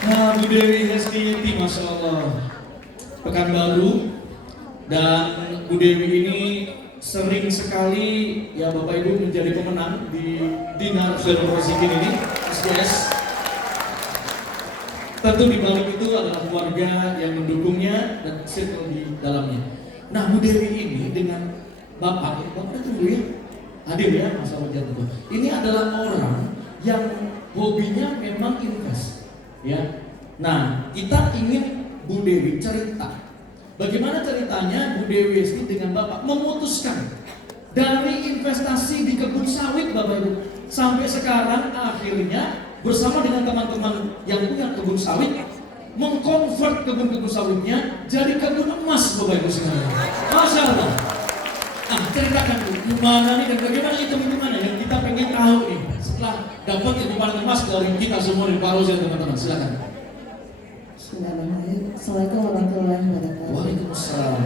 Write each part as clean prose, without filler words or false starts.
Nah, Bu Dewi Hestiati, Masya Allah, Pekanbaru. Dan Bu Dewi ini sering sekali ya Bapak Ibu menjadi pemenang di Dinar Khairul Razikin ini, SJS. Tentu di balik itu adalah keluarga yang mendukungnya dan circle di dalamnya. Nah, Bu Dewi ini dengan Bapak tunggu ya, hadir ya Mas Wajar itu. Ini adalah orang yang hobinya memang invest, ya. Nah, kita ingin Bu Dewi cerita. Bagaimana ceritanya Bu Dewi ini dengan Bapak memutuskan dari investasi di kebun sawit Bapak Ibu sampai sekarang akhirnya bersama dengan teman-teman yang punya kebun sawit mengkonvert kebun-kebun sawitnya jadi kebun emas Bapak Ibu sekalian. Masya Allah. Nah, ceritakan Bu, gimana nih dan bagaimana itu gimana yang kita pengen tahu nih setelah dapat kebun emas dari kita semua di Palu ya teman-teman. Silakan. Bismillahirrahmanirrahim. Assalamualaikum warahmatullahi wabarakatuh. Waalaikumsalam.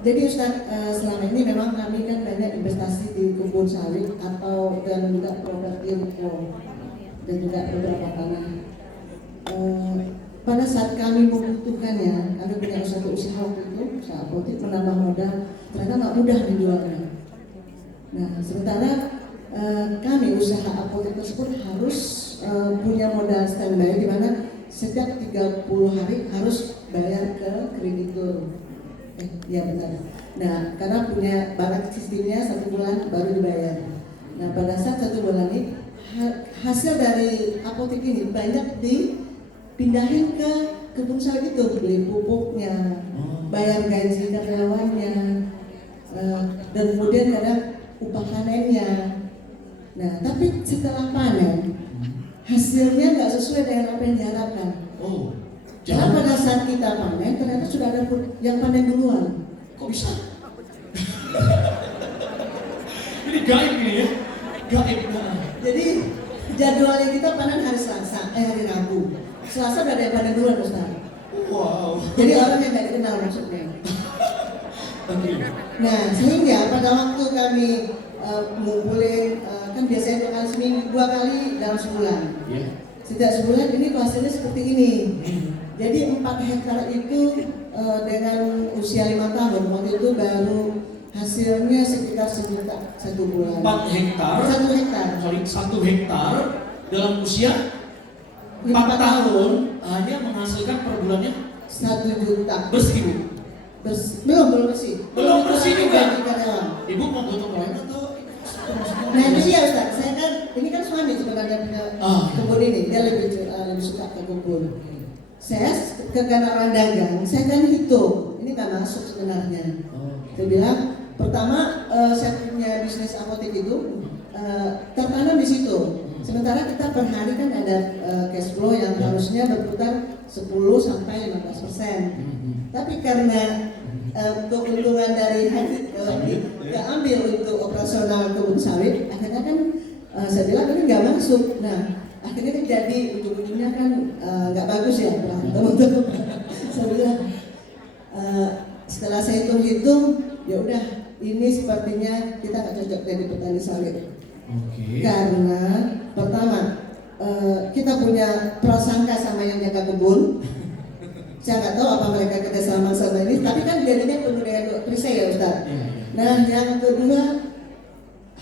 Jadi Ustaz, selama ini memang kami kan banyak investasi di kebun sawit atau dan juga properti ruko dan juga beberapa tanah. Pada saat kami membutuhkannya, kami punya suatu usaha waktu itu, usaha apotek menambah modal, ternyata nggak mudah dijualnya. Nah, sementara kami usaha apotek tersebut harus punya modal standby di mana setiap 30 hari harus bayar ke kreditur. Ya benar. Nah, karena punya barang sistemnya 1 bulan baru dibayar. Nah, pada saat 1 bulan ini hasil dari apotek ini banyak dipindahin ke kebun sawit itu, beli pupuknya, bayar gaji karyawannya, dan kemudian kadang upah panennya. Nah, tapi setelah panen hasilnya nggak sesuai dengan apa yang diharapkan. Karena pada saat kita panen ternyata sudah ada yang panen duluan. Kok bisa? Ini gaib ini ya, gaib. Jadi jadwalnya kita panen hari Selasa, hari Rabu. Selasa udah ada yang panen duluan Ustaz. Wow. Jadi orang yang nggak dikenal maksudnya. Nah, sehingga pada waktu kami ngumpulin kan biasanya 2 kali dalam sebulan. Setiap sebulan ini hasilnya seperti ini. Jadi 4 hektar itu dengan usia 5 tahun waktu itu baru hasilnya sekitar 1 juta 1 bulan. 4 hektar. 1 hektar. Sorry, 1 hektar dalam usia 4 tahun hanya menghasilkan per bulannya 1 juta. bersih Bu? Belum bersih. Belum bersih juga. Ibu mau gotong royong atau? Nah itu dia Ustaz, saya kan, ini kan suami sebenarnya punya kebun ini, dia lebih suka ke kebun. Saya karena orang dagang, saya kan hitung, ini gak masuk sebenarnya. Saya bilang, pertama saya punya bisnis apotek itu tertanam di situ. Sementara kita per hari kan ada cash flow yang harusnya berputar 10-15%. Tapi karena keuntungan dari hasil ambil untuk operasional kebun sawit, akhirnya kan saya bilang ini nggak masuk. Nah, akhirnya kan jadi ujung-ujungnya kan nggak bagus ya berantem untuk. Saya bilang setelah saya hitung-hitung, ya udah ini sepertinya kita nggak cocok jadi petani sawit. Karena pertama kita punya prasangka sama yang jaga kebun. Saya nggak tahu apa mereka kerjasama sama ini, tapi kan jadinya penuh dengan perisai ya Ustaz. Nah, yang kedua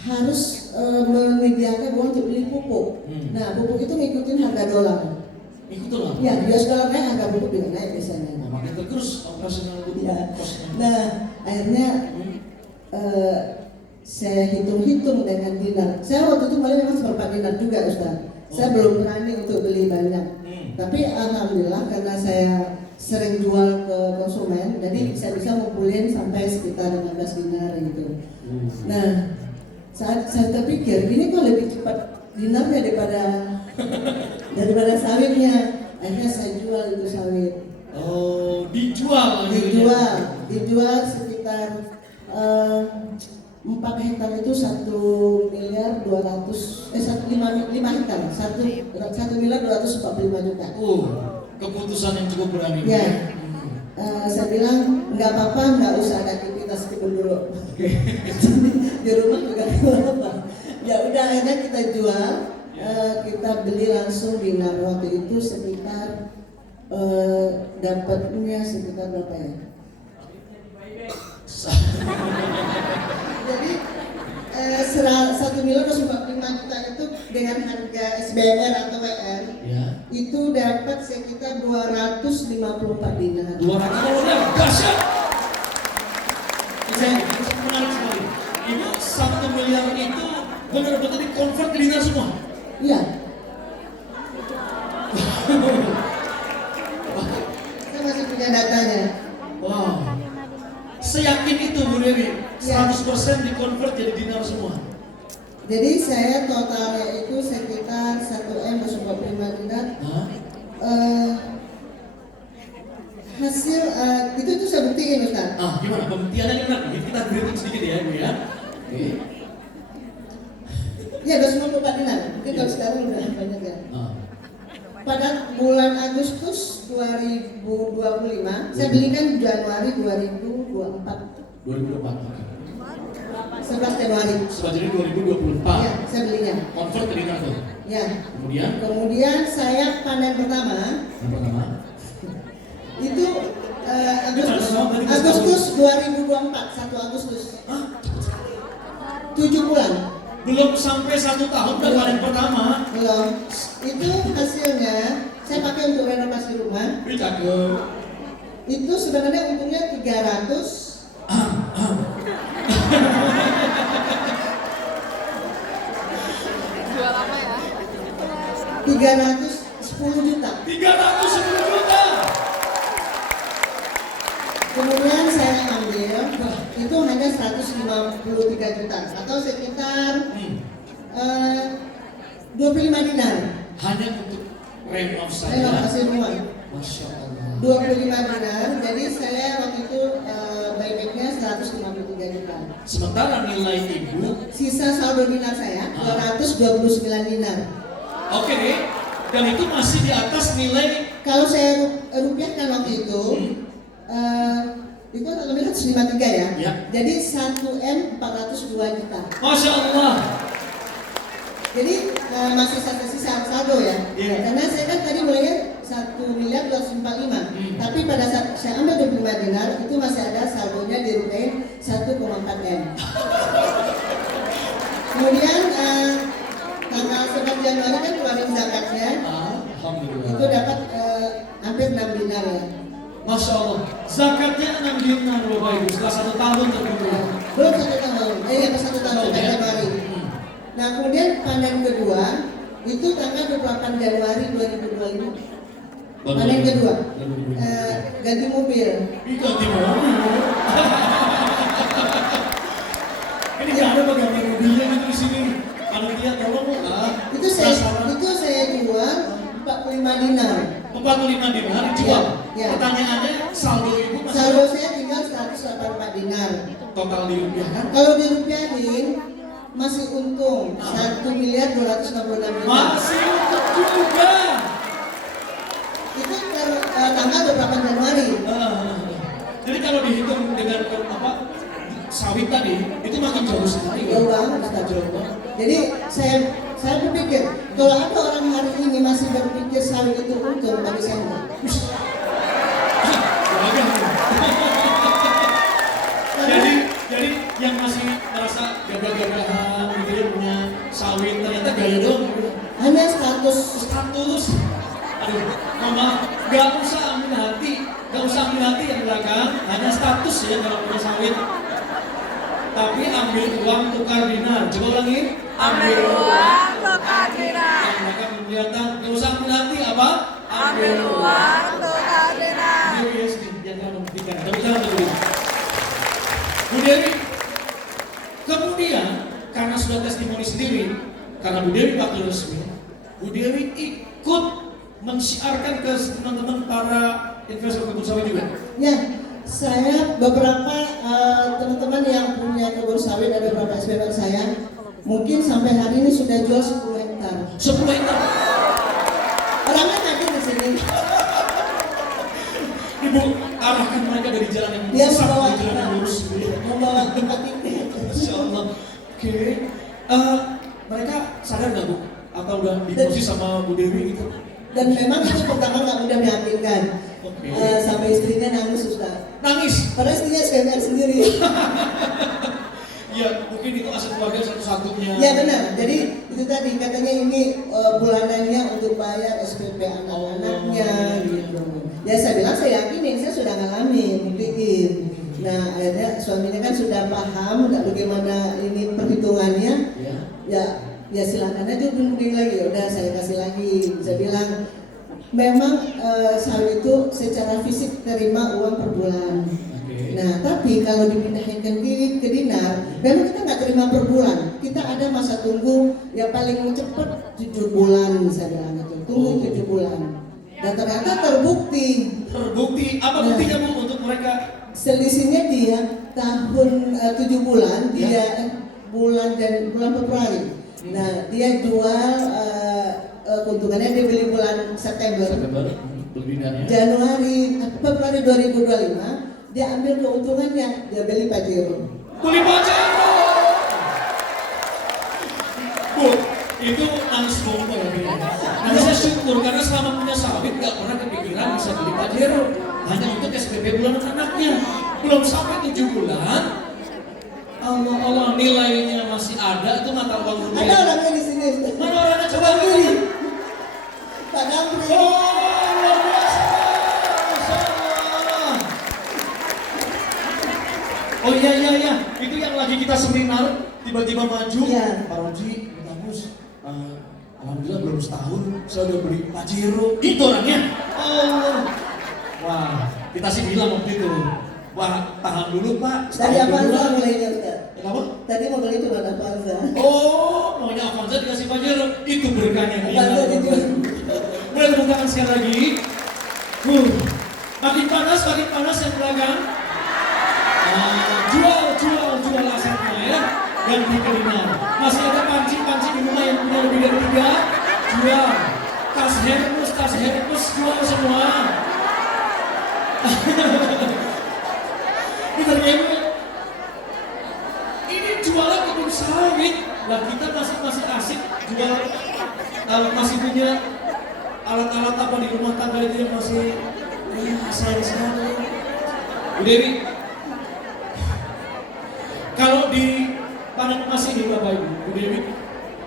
harus menyediakan uang untuk beli pupuk. Nah, pupuk itu ngikutin harga dolar. Ikut dolar? Ya, US dollar naik, harga pupuk juga naik biasanya. Makin terus operasional pupuk. Ya. Nah, akhirnya saya hitung-hitung dengan dinar. Saya waktu itu malah memang seperempat dinar juga Ustaz. Saya belum berani untuk beli banyak. Tapi alhamdulillah karena saya sering jual ke konsumen, jadi saya bisa ngumpulin sampai sekitar 15 dinar gitu. Nah, saat saya terpikir ini kok lebih cepat dinarnya daripada sawitnya. Akhirnya saya jual itu sawit. Dijual sekitar 4 hektar itu 1.200.000 5 hektar 1.245 juta. Keputusan yang cukup berani. Ya, saya bilang nggak apa-apa, nggak usah ada aktivitas kebun dulu. Di rumah juga nggak apa. Ya udah akhirnya kita jual. kita beli langsung dinar waktu itu sekitar dapatnya sekitar berapa ya? Jadi 1 miliar 245 juta itu dengan harga SBR atau WR Ya. itu dapat sekitar 254 dinar. 200 miliar, dahsyat. Ini menarik sekali. Ibu 1 miliar itu benar-benar di-convert ke dinar semua. Iya. Saya masih punya datanya. Wow. Seyakin itu Bu Dewi, 100% di-convert jadi dinar semua. Jadi saya totalnya itu sekitar 1M 245 dinar. Hah? Hasil itu saya buktiin Ustaz. Gimana? Pembuktiannya gimana? Kita berhitung sedikit ya Ibu ya. Oke. Ya 254 dinar. Mungkin kalau sekarang udah banyak ya. Pada bulan Agustus 2025, saya belikan Januari 2024. 2024. 11 Januari. 11 Januari 2024. Ya, saya belinya. Convert ke dinar tuh. Ya. Kemudian Saya panen pertama. yang pertama. Itu Agustus 2024, 1 Agustus. 7 bulan. Belum sampai 1 tahun udah panen pertama. Belum. Itu hasilnya saya pakai untuk renovasi rumah. Cakep. Itu sebenarnya untungnya 300. Jual apa ya? 310 juta. 310 juta. Kemudian saya ambil itu hanya 153 juta atau sekitar 25 dinar. Hanya untuk renov saja. Renovasi rumah. Masya Allah. 25 dinar. Jadi saya waktu itu buybacknya 153 juta. Sementara nilai ibu, Sisa saldo dinar saya 229 dinar. oke deh, dan itu masih di atas nilai. Kalau saya rupiahkan waktu itu, itu lebih 153 ya. Ya. Jadi 1M 402 juta. Masya Allah. Jadi masih satu sisa saldo ya. Iya. Karena saya kan tadi mulainya 1 miliar 245. Tapi pada saat saya ambil 25 dinar itu masih ada saldonya dirupiahin 1,4 M. Kemudian tanggal 11 Januari kan keluarin zakatnya. Alhamdulillah. Itu dapat hampir 6 dinar ya. Masya Allah. Zakatnya 6 dinar Bapak Ibu setelah 1 tahun terkumpul. Belum 1 tahun. Pas 1 tahun Ya. Januari. Nah kemudian panen kedua itu tanggal 28 Januari 2025. Panen kedua ganti mobil. Ganti mobil. Ini nggak ada ganti mobilnya gitu di sini. Panitia tolong Itu saya jual 45 dinar. 45 dinar dijual. Ya. Pertanyaannya saldo ibu masih Saldo saya tinggal 184 dinar. total di rupiah kan? Kalau dirupiahin masih untung 1 miliar 266 juta. Masih untung juga. Itu tanggal 28 Januari. Jadi kalau dihitung dengan sawit tadi itu makin jauh sekali. Jauh banget, Ustaz. Jauh banget. Jadi saya berpikir kalau ada orang hari ini masih berpikir sawit itu untung, bagi saya enggak. Jadi yang masih merasa gagah-gagahan gitu ya punya sawit ternyata gaya doang gitu. Hanya status. Aduh, mama nggak usah ambil hati yang belakang, hanya status ya kalau punya sawit. Tapi ambil uang tukar dinar. Coba ulangi. Ambil uang tukar dinar. Yang mereka kelihatan, nggak usah ambil hati apa? Ambil uang tukar dinar. Yes, yang kamu buktikan. Tapi jangan dulu. Bu Dewi, kemudian karena sudah testimoni sendiri, karena Bu Dewi wakil resmi, Bu Dewi ikut mensiarkan ke teman-teman para investor kebun sawit juga. Ya, saya beberapa teman-teman yang punya kebun sawit, ada beberapa SPM saya, mungkin sampai hari ini sudah jual 10 hektar. 10 hektar. Orangnya hadir di sini. Ibu arahkan mereka dari jalan yang Dia sesat membawa ke jalan yang lurus. membawa tempat ini. Masya Allah. Oke. Mereka sadar nggak Bu? Atau udah udah dipuji sama Bu Dewi gitu. Dan memang itu pertama nggak mudah meyakinkan. Oke. Sampai istrinya nangis Ustaz. Nangis. Padahal istrinya SPPR sendiri. Ya mungkin itu aset keluarga satu-satunya. Ya benar. Jadi itu tadi katanya ini bulanannya untuk bayar SPP anak-anaknya gitu. Ya saya bilang saya yakinin, saya sudah ngalamin, buktiin. Nah akhirnya suaminya kan sudah paham nggak bagaimana ini perhitungannya. Ya silakan aja bimbing lagi. Udah saya kasih lagi. Saya bilang memang saya itu secara fisik terima uang per bulan. Nah, tapi kalau dipindahin ke dinar, memang kita nggak terima per bulan. Kita ada masa tunggu yang paling cepat 7 bulan misalnya gitu. Tunggu 7 bulan. Dan ternyata terbukti. Apa buktinya Bu untuk mereka? Selisihnya dia tahun 7 bulan, dia bulan Februari. Nah, dia jual keuntungannya dia beli bulan September. Februari 2025. Dia ambil keuntungannya, dia beli Pajero. Beli Pajero. Bu, itu nangis bohong ya. Nah, saya syukur karena selama punya sawit nggak pernah kepikiran bisa beli Pajero. Hanya untuk SPP bulanan anaknya. Belum sampai 7 bulan. Allah nilainya masih ada, itu mata uang rupiah. Ada orangnya di sini. Mana orangnya coba beli? Pak Gambri. Luar biasa. Masya Allah. Oh iya, itu yang lagi kita seminar tiba-tiba maju. Iya. Pak Roji, Pak Mus, alhamdulillah belum setahun saya udah beli Pajero. Itu orangnya. Allah. Wah, kita sih bilang waktu itu. Wah, tahan dulu Pak. Tadi Avanza mulainya Ustaz. Kenapa? Tadi mau beli cuma Avanza. Oh, maunya Avanza dikasih Pajero. Itu berkahnya. Avanza dijual. Boleh tepuk tangan sekali lagi. Makin panas yang belakang. Jual asetnya ya. Yang diterima. Masih ada pancing-pancing di rumah yang punya lebih dari 3. Jual. Tas Hermes jual semua. Bener ya Bu? Ini jualan kebun sawit. Lah kita masih asik jual, masih punya alat-alat apa di rumah tangga itu yang masih sayang sekali. Bu Dewi, kalau di Padang Emas ini Bapak Ibu, Bu Dewi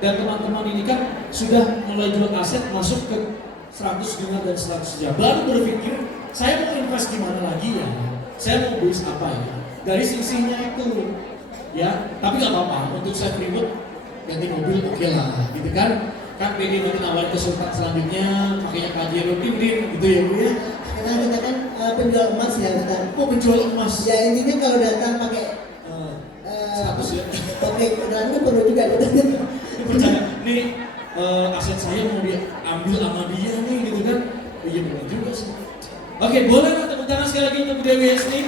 dan teman-teman ini kan sudah mulai jual aset masuk ke 100 dinar dan 100 jam. Baru berpikir saya mau invest di mana lagi ya? Saya mau bisnis apa ya? Dari sisinya itu, ya. Tapi nggak apa-apa. Untuk saya ribut ganti mobil oke lah, gitu kan? Kan PD nanti nawarin ke sultan selanjutnya, makanya Pajero gitu ya Bu ya. Kita kan penjual emas ya Ustaz. Oh penjual emas. Ya intinya kalau datang pakai 100 ya. Oke, kenalan kan perlu juga. Percaya, nih aset saya mau diambil sama dia nih gitu kan. Iya benar juga sih. Oke, boleh nggak tepuk tangan sekali lagi untuk Bu Dewi Hesni?